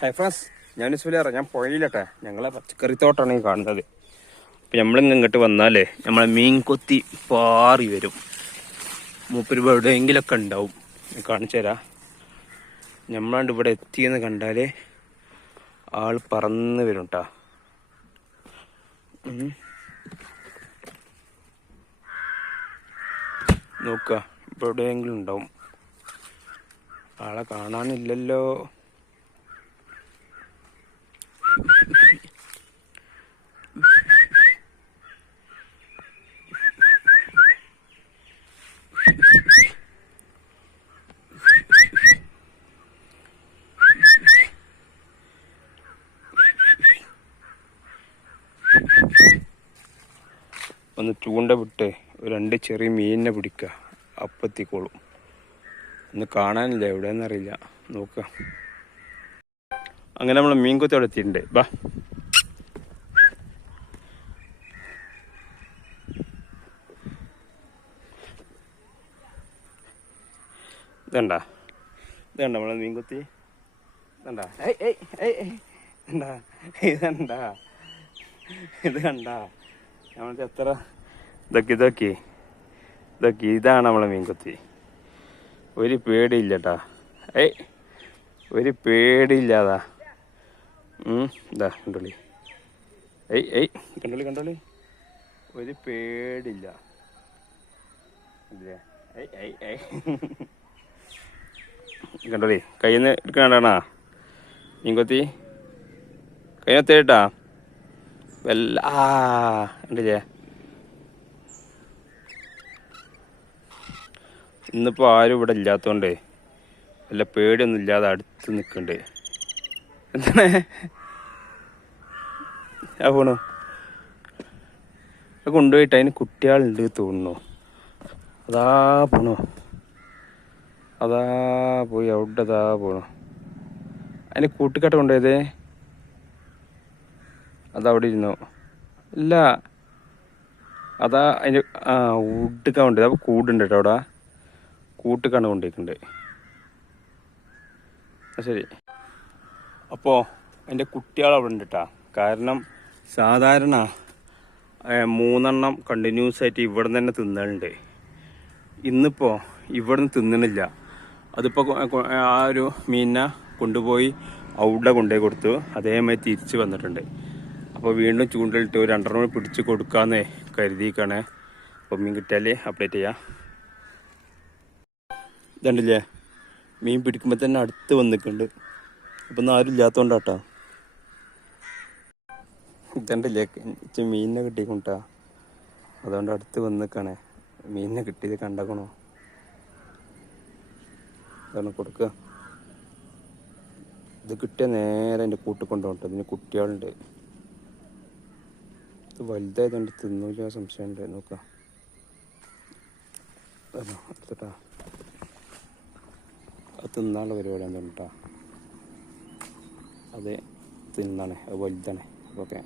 Hi friends, ഞാൻ സുലേറ. ഞാൻ പുഴയിലട്ടെ. ഞങ്ങളെ പച്ചക്കറി തോട്ടമാണ് ഈ കാണുന്നത്. അപ്പം നമ്മളിങ്ങ് ഇങ്ങോട്ട് വന്നാലേ നമ്മളെ മീൻ കൊത്തി പാറി വരും. മൂപ്പര് എവിടെയെങ്കിലൊക്കെ ഉണ്ടാവും. കാണിച്ചു തരാം. നമ്മളാണ്ട് ഇവിടെ എത്തിയെന്ന് കണ്ടാലേ ആൾ പറന്ന് വരും കേട്ടാ. നോക്കുക, ഇപ്പോൾ എവിടെയെങ്കിലും ഉണ്ടാവും. ആളെ കാണാനില്ലല്ലോ. ഒന്ന് ചൂണ്ട വിട്ട് 2 ചെറിയ മീനിനെ പിടിക്കുക. അപ്പത്തിക്കോളും. ഒന്ന് കാണാനില്ല, എവിടെയെന്നറിയില്ല. നോക്കുക. അങ്ങനെ നമ്മൾ മീൻ കൊത്തി അവിടെ എത്തിയിട്ടുണ്ട്. ബാ, ഇതണ്ട നമ്മളെ മീൻ കൊത്തി. ഇതണ്ട ഇത് കണ്ട നമ്മളത്തെ എത്ര ഇതൊക്കെ ഇതാണ് നമ്മളെ മീൻ കൊത്തി. ഒരു പേടിയില്ല കേട്ടാ. ഒരു പേടിയില്ലാതാ. ഇതാ കണ്ടോളി. കണ്ടോളി. ഒരു പേടില്ല. കണ്ടോളി. കയ്യിൽ നിന്ന് എടുക്കണാ മീൻ കൊത്തി. കയ്യിനെത്തേട്ടാ ഉണ്ടല്ലേ. ഇന്നിപ്പോൾ ആരും ഇവിടെ ഇല്ലാത്തതുകൊണ്ട് വല്ല പേടിയൊന്നും ഇല്ലാതെ അടുത്ത് നിൽക്കുന്നുണ്ട്. എന്താണ് ആ പോണു കൊണ്ടുപോയിട്ട് അതിന് കുട്ടികളുണ്ട് തോന്നുന്നു. അതാ പോണു. അതാ പോയി അവിടെ പോണു. അതിന് കൂട്ടുകെട്ട കൊണ്ടുപോയതേ അതവിടെ ഇരുന്നു. ഇല്ല, അതാ അതിൻ്റെ ഉടുക്കാൻ കൊണ്ടുപോയത്. അപ്പോൾ കൂടുണ്ട് കേട്ടോ അവിടെ. കൂട്ടുകാണ് കൊണ്ടുപോയിട്ടുണ്ട്. ശരി. അപ്പോൾ എൻ്റെ കുട്ടികൾ അവിടെ ഉണ്ട് കേട്ടോ. കാരണം സാധാരണ 3 എണ്ണം കണ്ടിന്യൂസ് ആയിട്ട് ഇവിടെ നിന്ന് തന്നെ തിന്നലുണ്ട്. ഇന്നിപ്പോൾ ഇവിടെ നിന്ന് തിന്നണില്ല. അതിപ്പോൾ ആ ഒരു മീനിനെ കൊണ്ടുപോയി അവിടെ കൊണ്ടുപോയി കൊടുത്തു. അതേമാതിരി തിരിച്ച് വന്നിട്ടുണ്ട്. അപ്പോൾ വീണ്ടും ചൂണ്ടലിട്ട് 2 എണ്ണം പിടിച്ച് കൊടുക്കാമെന്ന് കരുതിയിരിക്കുകയാണ്. അപ്പോൾ മീൻ കിട്ടിയാൽ അപ്ഡേറ്റ് ചെയ്യാം. ഇതുണ്ടല്ലേ, മീൻ പിടിക്കുമ്പോൾ തന്നെ അടുത്ത് വന്നിട്ടുണ്ട്. അപ്പം ഒന്നും ആരും ഇല്ലാത്തതുകൊണ്ടാട്ടോ. ഇതുണ്ടല്ലേ, മീനിനെ കിട്ടിക്കൊണ്ടാ. അതുകൊണ്ട് അടുത്ത് വന്നിക്കാണേ. മീനിനെ കിട്ടിയത് കണ്ടക്കണോ. അതാണ് കൊടുക്കുക. ഇത് കിട്ടിയ നേരെ എൻ്റെ കൂട്ടിക്കൊണ്ടുപോകട്ടോ. ഇതിന് കുട്ടികളുണ്ട്. ഇത് വലുതായതുകൊണ്ട് തിന്നൂല സംശയമുണ്ട്. നോക്കാം. എടുത്തിട്ടാ അത് തിന്നാനുള്ള പരിപാടി എന്താണ് കേട്ടോ. അത് തിന്നാണ്. അത് വലുതാണ്. ഓക്കെ.